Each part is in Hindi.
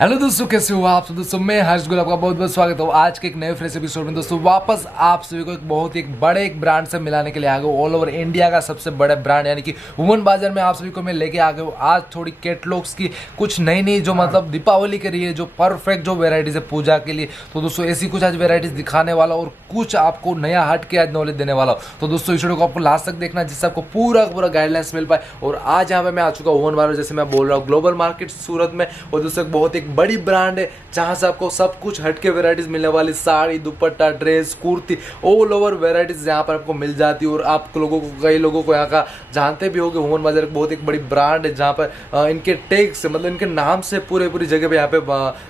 हेलो दोस्तों, कैसे हो आप? तो दोस्तों मैं हर्ष गुल, आपका बहुत बहुत स्वागत है आज के एक नए फ्रेश एपिसोड में। दोस्तों वापस आप सभी को एक बहुत ही बड़े एक ब्रांड से मिलाने के लिए आ गए। ऑल ओवर इंडिया का सबसे बड़ा ब्रांड यानी कि वुमन बाजार में आप सभी को मैं लेके आ गया हूँ। आज थोड़ी कैटलॉग्स की कुछ नई नई जो मतलब दीपावली के लिए जो परफेक्ट जो वेराइटीज है पूजा के लिए। तो दोस्तों ऐसी कुछ आज वेराइटीज दिखाने वाला और कुछ आपको नया हट के आज नॉलेज देने वाला हूँ। तो दोस्तों इस वीडियो को आपको लास्ट तक देखना जिससे आपको पूरा गाइडलाइंस मिल पाए। और आज यहाँ पे मैं आ चुका हूँ वुमन बाजार, जैसे मैं बोल रहा हूँ, ग्लोबल मार्केट सूरत में। और दोस्तों एक बहुत एक बड़ी ब्रांड है जहां से आपको सब कुछ हटके वैरायटीज मिलने वाली, साड़ी, दुपट्टा, dress, kurti, all over varieties यहाँ पर आपको मिल जाती है। और आप लोगों को, कई लोगों को यहाँ का जानते भी होंगे, वुमन बाजार बहुत एक बड़ी ब्रांड है जहाँ पर इनके टैग से मतलब इनके नाम से पूरी जगह पे यहाँ पे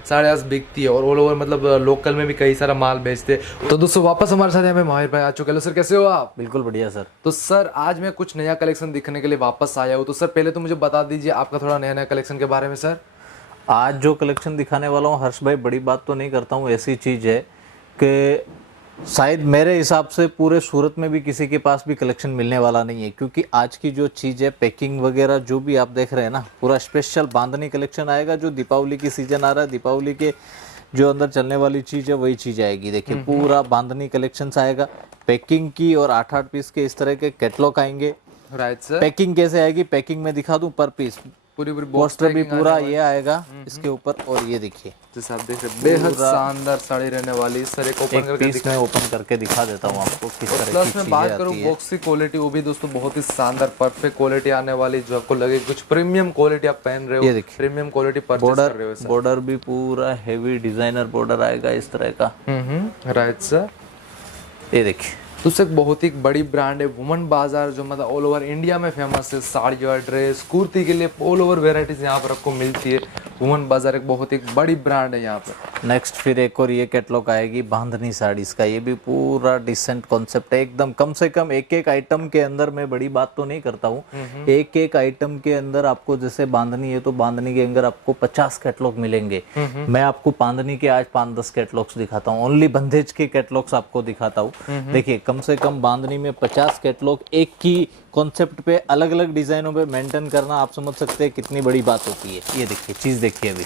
साड़ी आज बिकती है। और ऑल ओवर मतलब लोकल में भी कई सारा माल बेचते हैं। तो दोस्तों वापस हमारे साथ यहाँ पे माहिर भाई आ चुके हैं। सर कैसे हो आप? बिल्कुल बढ़िया सर। तो सर आज मैं कुछ नया कलेक्शन दिखने के लिए वापस आया हूँ। तो सर पहले तो मुझे बता दीजिए आपका थोड़ा नया कलेक्शन के बारे में। सर आज जो कलेक्शन दिखाने वाला हूँ हर्ष भाई, बड़ी बात तो नहीं करता हूँ, ऐसी चीज़ है कि शायद मेरे हिसाब से पूरे सूरत में भी किसी के पास भी कलेक्शन मिलने वाला नहीं है। क्योंकि आज की जो चीज़ है, पैकिंग वगैरह जो भी आप देख रहे हैं ना, पूरा स्पेशल बांधनी कलेक्शन आएगा। जो दीपावली की सीजन आ रहा है, दीपावली के जो अंदर चलने वाली चीज़ है वही चीज़ आएगी। देखिए पूरा बांधनी कलेक्शन आएगा पैकिंग की, और 8-8 पीस के इस तरह के कैटलॉग आएंगे। Right sir. पैकिंग कैसे आएगी, पैकिंग में दिखा दूं पर पीस। पूरी पोस्टर भी पूरा ये आएगा इसके ऊपर। और ये देखिए जैसे आप देख रहे हैं बेहद शानदार साड़ी रहने वाली। सर एक ओपन करके पीस में ओपन करके दिखा देता हूँ आपको किस तरह की प्लस में बात चीजें करूँ आती है। बॉक्स की क्वालिटी, वो भी दोस्तों बहुत ही शानदार परफेक्ट क्वालिटी आने वाली, जो आपको लगे कुछ प्रीमियम क्वालिटी आप पहन रहे हो। ये देखिए प्रीमियम क्वालिटी परचेस कर रहे हो सर। बॉर्डर भी पूरा हेवी डिजाइनर बॉर्डर आएगा इस तरह का। Right sir. ये देखिए तो एक बहुत ही बड़ी ब्रांड है वुमन बाजार, जो मतलब ऑल ओवर इंडिया में फेमस है। साड़ी और ड्रेस, कुर्ती के लिए ऑल ओवर वेराइटीज यहाँ पर आपको मिलती है। वुमन बाजार एक बहुत ही बड़ी ब्रांड है यहाँ पर। नेक्स्ट फिर एक और ये कैटलॉग आएगी बांधनी साड़ीज का। ये भी पूरा डिसेंट कॉन्सेप्ट है एकदम। कम से कम एक आइटम के अंदर, मैं बड़ी बात तो नहीं करता हूँ, एक आइटम के अंदर आपको जैसे बांधनी है तो बांधनी के अंदर आपको 50 कैटलॉग मिलेंगे। मैं आपको बांधनी के आज 5-10 कैटलॉग्स दिखाता हूँ, ओनली बंधेज के कैटलॉग्स आपको दिखाता हूँ। देखिए कम से कम बांधनी में 50 कैटलॉग एक की कॉन्सेप्ट पे, अलग अलग डिजाइनों पे मेंटेन करना, आप समझ सकते हैं कितनी बड़ी बात होती है। ये देखिए चीज देखिए अभी,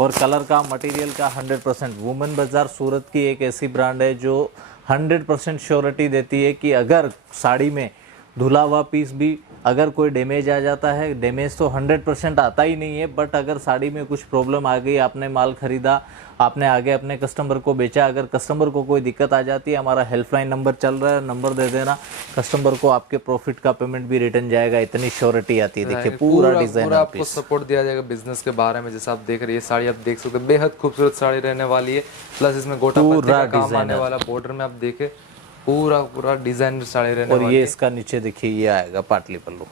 और कलर का, मटेरियल का 100%। वुमन बाजार सूरत की एक ऐसी ब्रांड है जो 100% श्योरिटी देती है कि अगर साड़ी में धुला हुआ पीस भी अगर कोई डैमेज आ जाता है, डैमेज तो 100% आता ही नहीं है, बट अगर साड़ी में कुछ प्रॉब्लम आ गई, आपने माल खरीदा, आपने आगे अपने कस्टमर को बेचा, अगर कस्टमर को कोई दिक्कत आ जाती है, हमारा हेल्पलाइन नंबर चल रहा है, नंबर दे देना, कस्टमर को आपके प्रॉफिट का पेमेंट भी रिटर्न जाएगा। इतनी श्योरिटी आती है। देखिए पूरा डिजाइन आपको सपोर्ट दिया जाएगा बिजनेस के बारे में। जैसे आप देख रहे हैं साड़ी, आप देख सकते हैं बेहद खूबसूरत साड़ी रहने वाली है। प्लस इसमें गोटा पत्ती का काम आने वाला। बॉर्डर में आप देखे पूरा डिजाइनर साड़ी रहने वाली है। और ये इसका नीचे देखिए ये आएगा पाटली पल्लू,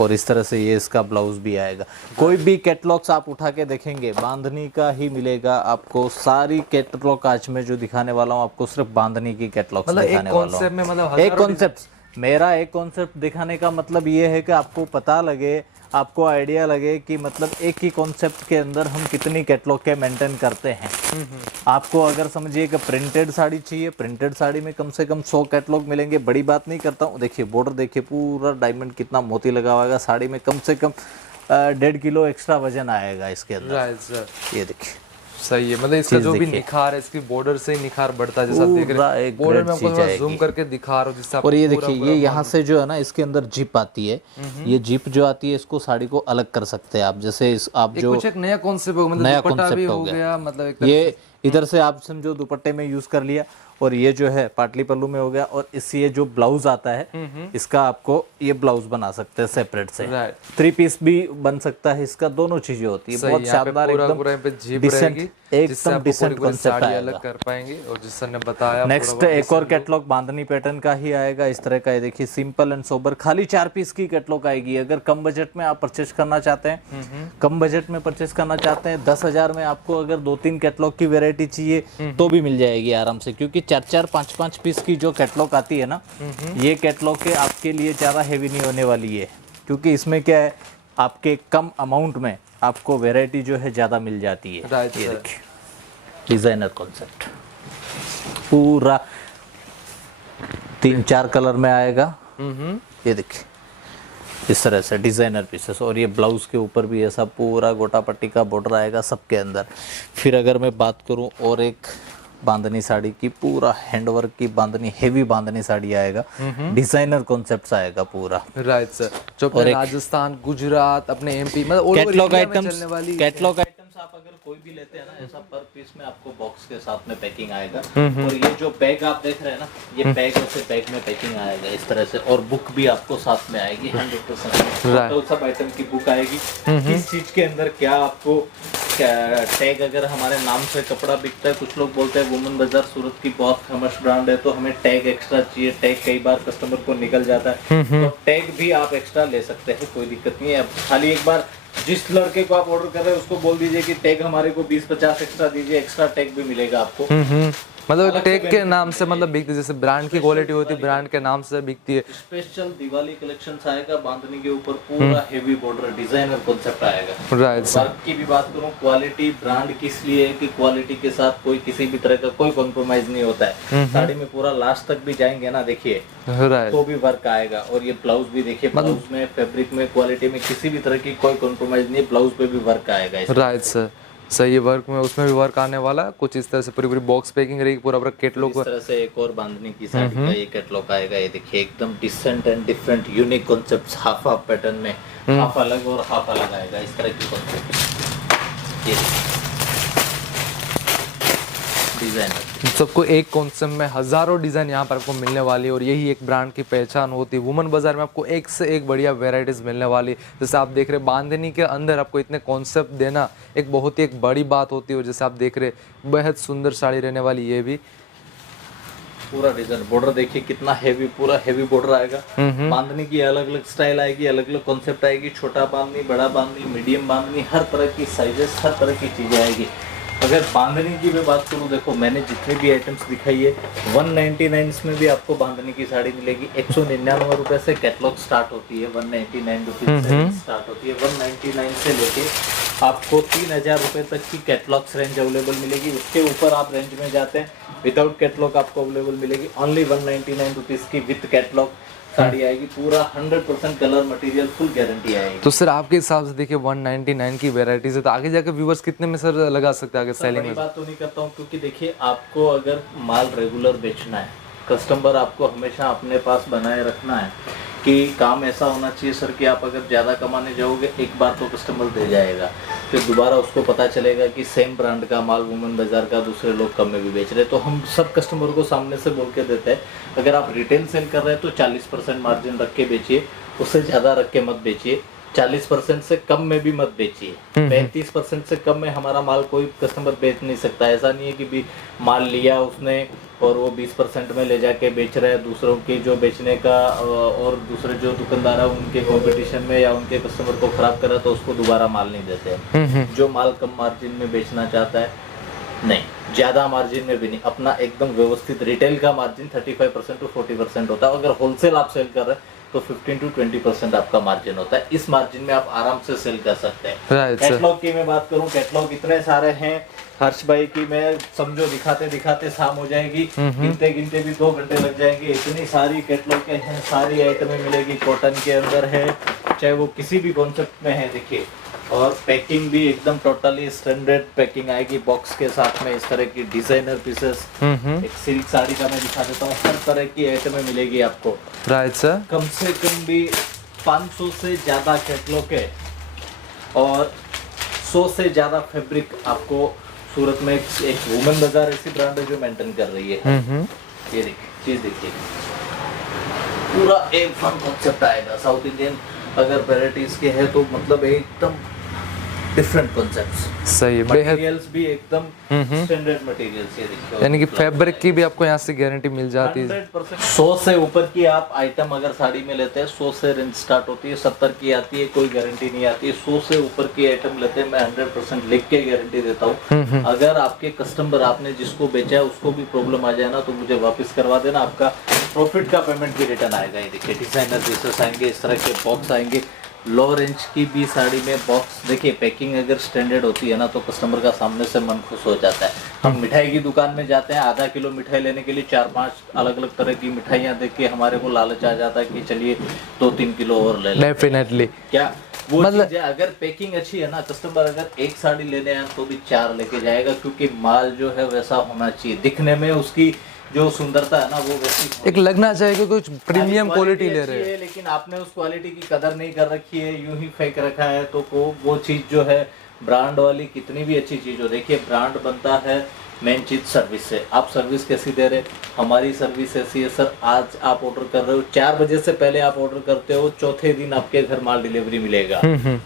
और इस तरह से ये इसका ब्लाउज भी आएगा। कोई भी कैटलॉग्स आप उठा के देखेंगे बांधनी का ही मिलेगा आपको। सारी कैटलॉग आज मैं जो दिखाने वाला हूँ आपको सिर्फ बांधनी की कैटलॉग्स दिखाने वाला हूँ। एक कॉन्सेप्ट, मेरा एक कॉन्सेप्ट दिखाने का मतलब ये है कि आपको पता लगे, आपको आइडिया लगे कि मतलब एक ही कॉन्सेप्ट के अंदर हम कितनी कैटलॉग के मेंटेन करते हैं। आपको अगर समझिए कि प्रिंटेड साड़ी चाहिए, प्रिंटेड साड़ी में कम से कम 100 कैटलॉग मिलेंगे। बड़ी बात नहीं करता हूँ। देखिए बॉर्डर देखिए, पूरा डायमंड कितना मोती लगा हुआ है। साड़ी में कम से कम 1.5 किलो एक्स्ट्रा वजन आएगा इसके अंदर। ये देखिए सही है, मतलब इसका जो भी निखार है, इसकी बॉर्डर से ही निखार बढ़ता है। जैसा आप देख रहे हैं बॉर्डर में आपको थोड़ा जूम करके दिखा रहा हूं जिससे आप। और ये देखिए ये यहाँ से जो है ना, इसके अंदर जिप आती है। ये जिप जो आती है, इसको साड़ी को अलग कर सकते हैं आप। जैसे इस आप जो कुछ एक नया कॉन्सेप्ट हो, मतलब नया दुपट्टा भी कॉन्सेप्ट हो हो गया, मतलब ये इधर से आप समझो दुपट्टे में यूज कर लिया, और ये जो है पाटली पल्लू में हो गया। और इस ये जो ब्लाउज आता है इसका आपको ये ब्लाउज बना सकते हैं सेपरेट से। 3 पीस भी बन सकता है इसका, दोनों चीजें होती है। बहुत शानदार, एकदम डिसेंट, एकदम डिसेंट कॉन्सेप्ट अलग कर पाएंगे। और जिस सर ने बताया नेक्स्ट एक और कैटलॉग बांधनी पैटर्न का ही आएगा इस तरह का। ये देखिए सिंपल एंड सोबर, खाली 4 पीस की कैटलॉग आएगी। अगर कम बजट में आप परचेस करना चाहते हैं, कम बजट में परचेस करना चाहते हैं, 10,000 में आपको अगर 2-3 कैटलॉग की वेरायटी चाहिए तो भी मिल जाएगी आराम से। क्योंकि 4-4, 5-5 पीस की जो कैटलॉग आती है ना, ये कैटलॉग के आपके लिए ज़्यादा हैवी नहीं होने वाली है। क्योंकि इसमें क्या है, आपके कम अमाउंट में आपको वैरायटी जो है ज़्यादा मिल जाती है। ये देखिए डिजाइनर कॉन्सेप्ट पूरा 3-4 कलर में आएगा। ये देखिए इस तरह से डिजाइनर पीसेस। और ये ब्लाउज के ऊपर भी ऐसा पूरा गोटा पट्टी का बॉर्डर आएगा सबके अंदर। फिर अगर मैं बात करूं और एक बांधनी साड़ी की, पूरा हैंडवर्क की बांधनी, हेवी बांधनी साड़ी आएगा, डिजाइनर कॉन्सेप्ट्स आएगा पूरा। Right sir. जो अपने राजस्थान, गुजरात, अपने एमपी, मतलब all over कैटलॉग India में आइटम्स, चलने वाली कैटलॉग आइटम्स आप अगर कोई भी लेते हैं ना, ऐसा पर पीस में आपको बॉक्स के साथ में पैकिंग आएगा। और ये जो बैग आप देख रहे हैं ना, ये बैग से बैग में पैकिंग आएगा इस तरह से। और बुक भी आपको साथ में आएगी 100%। तो सब आइटम की बुक आएगी, किस चीज के अंदर क्या आपको टैग, अगर हमारे नाम से कपड़ा बिकता है, कुछ लोग बोलते हैं वुमन बाजार सूरत की बहुत फेमस ब्रांड है तो हमें टैग एक्स्ट्रा चाहिए। टैग कई बार कस्टमर को निकल जाता है, तो टैग भी आप एक्स्ट्रा ले सकते हैं, कोई दिक्कत नहीं है। अब खाली एक बार जिस लड़के को आप ऑर्डर कर रहे हैं उसको बोल दीजिए कि टैग हमारे को 20-50 एक्स्ट्रा दीजिए, एक्स्ट्रा टैग भी मिलेगा आपको। मतलब टैग के नाम से मतलब बिकती है, जैसे ब्रांड की क्वालिटी होती है, ब्रांड के नाम से बिकती है। स्पेशल दिवाली कलेक्शन आएगा, बांधनी के ऊपर पूरा हेवी बॉर्डर, डिजाइनर कॉन्सेप्ट आएगा। Right sir. वर्क की भी बात करूं, क्वालिटी ब्रांड किस लिए है कि क्वालिटी के साथ कोई किसी भी तरह का कोई कॉम्प्रोमाइज नहीं होता है। साड़ी में पूरा लास्ट तक भी जाएंगे ना, देखिए तो भी वर्क आएगा। और ये ब्लाउज भी देखिए, ब्लाउज में फैब्रिक में क्वालिटी में किसी भी तरह की कोई कॉम्प्रोमाइज नहीं, ब्लाउज पे भी वर्क आएगा। Right sir. सही वर्क में, उसमें भी वर्क आने वाला है कुछ इस तरह से। पूरी पूरी बॉक्स पैकिंग रहेगी, पूरा पूरा कैटलॉग। इस तरह से एक और बांधनी की साड़ी का ये कैटलॉग आएगा। ये देखिए एकदम decent and different unique concepts, half half pattern में, हाफ अलग और हाफ अलग आएगा, इस तरह की कॉन्सेप्ट। ये डिजाइनर सबको एक कॉन्सेप्ट में हजारों डिजाइन यहाँ पर आपको मिलने वाली है। और यही एक ब्रांड की पहचान होती है। वुमन बाजार में आपको एक से एक बढ़िया वेराइटीज मिलने वाली है। जैसे आप देख रहे बांधनी के अंदर आपको इतने कॉन्सेप्ट देना एक बहुत ही एक बड़ी बात होती है। और जैसे आप देख रहे बेहद सुंदर साड़ी रहने वाली, ये भी पूरा डिजाइन। बॉर्डर देखिए कितना हेवी, पूरा हेवी बॉर्डर आएगा। बांधनी की अलग अलग स्टाइल आएगी, अलग अलग कॉन्सेप्ट आएगी, छोटा बांधनी, बड़ा बांधनी, मीडियम बांधनी, हर तरह की साइजेस, हर तरह की चीजें आएगी। अगर बांधनी की मैं बात करूं, देखो मैंने जितनी भी आइटम्स दिखाई है 199 में भी आपको बांधनी की साड़ी मिलेगी। 199 रुपए से कैटलॉग स्टार्ट होती है, 199 रुपीज से स्टार्ट होती है। 199 से लेके आपको 3000 रुपए तक की कैटलॉग्स रेंज अवेलेबल मिलेगी। उसके ऊपर आप रेंज में जाते हैं, विदाउट कैटलॉग आपको अवेलेबल मिलेगी। ओनली 199 रुपीज की विद कैटलॉग साड़ी आएगी। पूरा 100% कलर मटेरियल, फुल गारंटी आएगी। तो सर आपके हिसाब से देखिए 199 की वेराइटीज है, तो आगे जाकर व्यूवर्स कितने में सर लगा सकते हैं आगे सेलिंग में? बात तो नहीं करता हूँ, क्योंकि देखिए आपको अगर माल रेगुलर बेचना है, कस्टमर आपको हमेशा अपने पास बनाए रखना है कि काम ऐसा होना चाहिए सर कि आप अगर ज़्यादा कमाने जाओगे, एक बार तो कस्टमर दे जाएगा, फिर दोबारा उसको पता चलेगा कि सेम ब्रांड का माल वुमन बाजार का दूसरे लोग कम में भी बेच रहे हैं। तो हम सब कस्टमर को सामने से बोल के देते हैं, अगर आप रिटेल सेल कर रहे हैं तो 40% मार्जिन रख के बेचिए, उससे ज़्यादा रख के मत बेचिए। 40% से कम में भी मत बेचिए। 35% से कम में हमारा माल कोई कस्टमर बेच नहीं सकता। ऐसा नहीं है कि भी माल लिया उसने और वो 20% में ले जाके बेच रहा है, दूसरों की जो बेचने का और दूसरे जो दुकानदार है उनके कंपटीशन में या उनके कस्टमर को खराब कर रहा है तो उसको दोबारा माल नहीं देते। जो माल कम मार्जिन में बेचना चाहता है, नहीं ज़्यादा मार्जिन में भी नहीं, अपना एकदम व्यवस्थित रिटेल का मार्जिन 35% to 40% होता है। अगर होलसेल आप सेल कर रहे हैं तो 15 to 20% आपका मार्जिन होता है। इस मार्जिन में आप आराम से सेल कर सकते हैं। कैटलॉग की मैं बात करूं, कैटलॉग इतने सारे हैं हर्ष भाई की, मैं समझो दिखाते दिखाते शाम हो जाएगी, गिनते गिनते भी 2 घंटे लग जाएंगे। इतनी सारी कैटलॉग के हैं, सारी आइटमें मिलेगी। कॉटन के अंदर है, चाहे वो किसी भी कॉन्सेप्ट में है, देखिए। और पैकिंग भी एकदम टोटली स्टैंडर्ड पैकिंग आएगी बॉक्स के साथ में। इस तरह की डिजाइनर पीसेस, एक सिल्क साड़ी का मैं दिखा देता हूँ, हर तरह की आइटमें मिलेगी आपको। Right sir. कम से कम भी 500 से ज़्यादा कैटलॉग है और 100 से ज़्यादा फैब्रिक आपको सूरत में एक वुमन बाजार ऐसी ब्रांड है जो मेंटेन कर रही है। ये देखिए चीज़, देखिए पूरा एक फन कॉन्सेप्ट आएगा। साउथ इंडियन अगर वेराइटीज के है तो मतलब एकदम डिफरेंट कॉन्सेप्ट्स। सही है, मटेरियल्स भी एकदम स्टैंडर्ड मटेरियल्स। ये देखिए, यानी कि फैब्रिक की भी आपको यहाँ से गारंटी मिल जाती है। 100% 100 से ऊपर की आप आइटम अगर साड़ी में लेते हैं, 100 से रेंज स्टार्ट होती है, 70 की आती है, कोई गारंटी नहीं आती है। 100 से ऊपर की आइटम लेते हैं, मैं 100% लिख के गारंटी देता हूँ। अगर आपके कस्टमर, आपने जिसको बेचा है उसको भी प्रॉब्लम आ जाए ना, तो मुझे वापस करवा देना, आपका प्रॉफिट का पेमेंट भी रिटर्न आएगा। ये देखिए डिजाइनर पीसेस आएंगे, इस तरह के बॉक्स आएंगे, लो रेंज की भी साड़ी में बॉक्स देखिए, पैकिंग अगर स्टैंडर्ड होती है ना तो कस्टमर का सामने से मन खुश हो जाता है। हम मिठाई की दुकान में जाते हैं, आधा किलो मिठाई लेने के लिए 4-5 अलग अलग तरह की मिठाइयाँ देख के हमारे को लालच आ जाता है कि चलिए 2-3 किलो और ले लें। डेफिनेटली क्या वो चीज़ है, अगर पैकिंग अच्छी है ना, कस्टमर अगर एक साड़ी लेने आए तो भी 4 लेके जाएगा, क्योंकि माल जो है वैसा होना चाहिए, दिखने में उसकी जो सुंदरता है ना वो वैसी एक लगना चाहिए कि कुछ प्रीमियम क्वालिटी ले रहे हैं। लेकिन आपने उस क्वालिटी की कदर नहीं कर रखी है, यूं ही फेंक रखा है, तो वो चीज़ जो है ब्रांड वाली कितनी भी अच्छी चीज़ हो, देखिए ब्रांड बनता है मेन चीज़ सर्विस से। आप सर्विस कैसी दे रहे, हमारी सर्विस ऐसी है सर, आज आप ऑर्डर कर रहे हो 4 बजे से पहले आप ऑर्डर करते हो, चौथे दिन आपके घर माल डिलीवरी मिलेगा।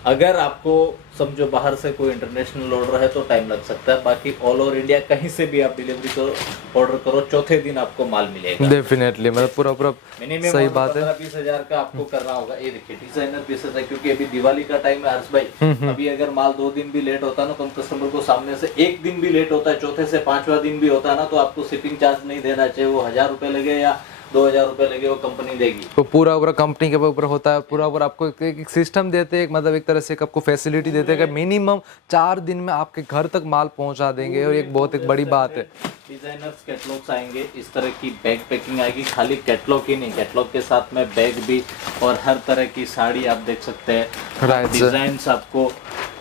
अगर आपको समझो बाहर से कोई इंटरनेशनल ऑर्डर है तो टाइम लग सकता है, बाकी ऑल ओवर इंडिया कहीं से भी आप डिलीवरी को ऑर्डर करो, चौथे दिन आपको माल मिलेगा। डेफिनेटली, मतलब पूरा मिनिमम सही बात है। 15-20 हजार का आपको करना होगा। ये देखिए डिजाइनर पीसेस है, क्योंकि अभी दिवाली का टाइम है हर्ष भाई। अभी अगर माल 2 दिन भी लेट होता है ना तो हम कस्टमर को सामने से, 1 दिन भी लेट होता है, चौथे से 5वां दिन भी होता है ना, तो आपको शिपिंग चार्ज नहीं देना चाहिए। वो 1000 रुपए लगे या 2000 रुपए लगे, वो कंपनी देगी। तो पूरा कंपनी के ऊपर होता है, पूरा आपको एक सिस्टम देते हैं, मतलब एक तरह से एक आपको फैसिलिटी देते हैं कि मिनिमम 4 दिन में आपके घर तक माल पहुंचा देंगे, और एक बहुत एक बड़ी बात है। डिजाइनर्स कैटलॉग्स आएंगे, इस तरह की बैग पैकिंग आएगी, खाली कैटलॉग ही नहीं, कैटलॉग के साथ में बैग भी, और हर तरह की साड़ी आप देख सकते हैं। राइट सर, डिजाइन्स आपको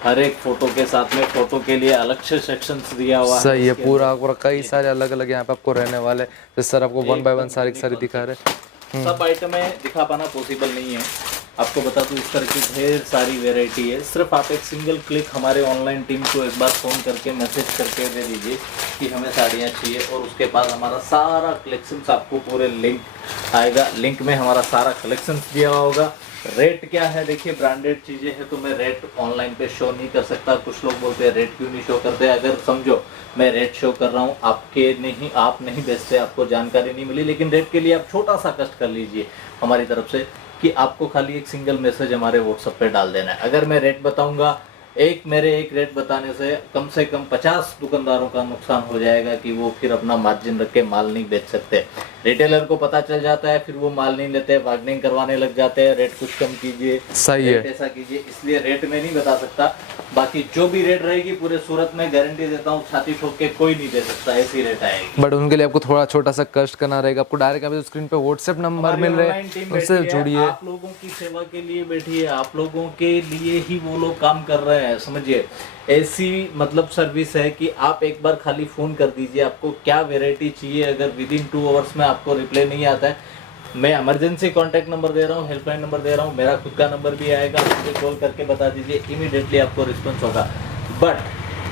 हर एक फोटो के साथ में, फोटो के लिए अलग से सेक्शंस दिया हुआ है। सही है, पूरा कई सारे अलग अलग यहाँ पे आपको रहने वाले। तो सर आपको 1 बाय 1 सारी दिखा रहे। सब आइटमें दिखा पाना पॉसिबल नहीं है, आपको बता दूं इस तरह की ढेर सारी वैरायटी है। सिर्फ आप एक सिंगल क्लिक हमारे ऑनलाइन टीम को एक बार फ़ोन करके मैसेज करके दे दीजिए कि हमें साड़ियाँ चाहिए, और उसके बाद हमारा सारा कलेक्शंस आपको पूरे लिंक आएगा, लिंक में हमारा सारा कलेक्शंस दिया हुआ होगा। रेट क्या है, देखिए ब्रांडेड चीज़ें हैं तो मैं रेट ऑनलाइन पे शो नहीं कर सकता। कुछ लोग बोलते हैं रेट क्यों नहीं शो करते, अगर समझो मैं रेट शो कर रहा हूँ, आप नहीं बेचते, आपको जानकारी नहीं मिली, लेकिन रेट के लिए आप छोटा सा कष्ट कर लीजिए हमारी तरफ से, कि आपको खाली एक सिंगल मैसेज हमारे व्हाट्सएप पे डाल देना है। अगर मैं रेट बताऊंगा, मेरे एक रेट बताने से कम 50 दुकानदारों का नुकसान हो जाएगा, कि वो फिर अपना मार्जिन रख के माल नहीं बेच सकते। रिटेलर को पता चल जाता है, फिर वो माल नहीं लेते, बार्गेनिंग करवाने लग जाते हैं, रेट कुछ कम कीजिए, सही है, ऐसा कीजिए, इसलिए रेट में नहीं बता सकता। बाकी जो भी रेट रहेगी पूरे सूरत में गारंटी देता हूँ, छाती ठोक के कोई नहीं दे सकता, ऐसी रेट आएगी। बट उनके लिए आपको थोड़ा छोटा सा कष्ट करना रहेगा। आपको डायरेक्ट अभी स्क्रीन पे व्हाट्सएप नंबर मिल रहे हैं, उससे जुड़िए। आप लोगों की सेवा के लिए बैठी है, आप लोगों के लिए ही वो लोग काम कर रहे हैं, समझिए। ऐसी मतलब सर्विस है कि आप एक बार खाली फ़ोन कर दीजिए, आपको क्या वैरायटी चाहिए, अगर विदिन 2 आवर्स में आपको रिप्लाई नहीं आता है, मैं इमरजेंसी कॉन्टैक्ट नंबर दे रहा हूँ, हेल्पलाइन नंबर दे रहा हूँ, मेरा खुद का नंबर भी आएगा, मुझे कॉल करके बता दीजिए, इमीडिएटली आपको रिस्पॉन्स होगा। बट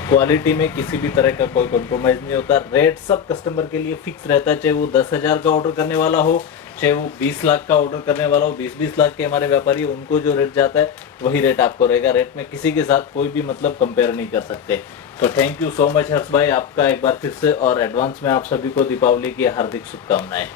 क्वालिटी में किसी भी तरह का कोई कॉम्प्रोमाइज़ नहीं होता। रेट सब कस्टमर के लिए फिक्स रहता है, चाहे वो 10,000 का ऑर्डर करने वाला हो, चाहे वो 20 लाख का ऑर्डर करने वाला हो। 20-20 लाख के हमारे व्यापारी, उनको जो रेट जाता है वही रेट आपको रहेगा। रेट में किसी के साथ कोई भी मतलब कंपेयर नहीं कर सकते। तो थैंक यू सो मच हर्ष भाई, आपका एक बार फिर से, और एडवांस में आप सभी को दीपावली की हार्दिक शुभकामनाएं।